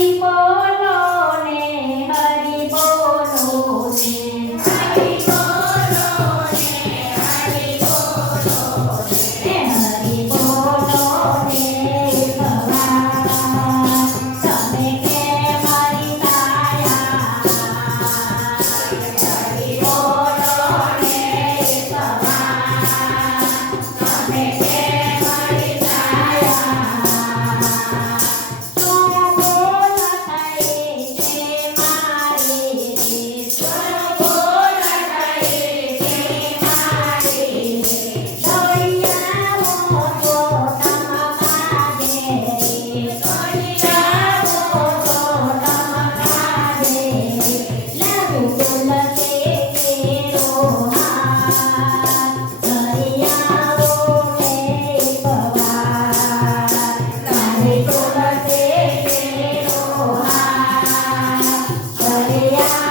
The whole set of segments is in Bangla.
হরি বলো নে হরি বলো নে Yeah.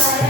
Christ.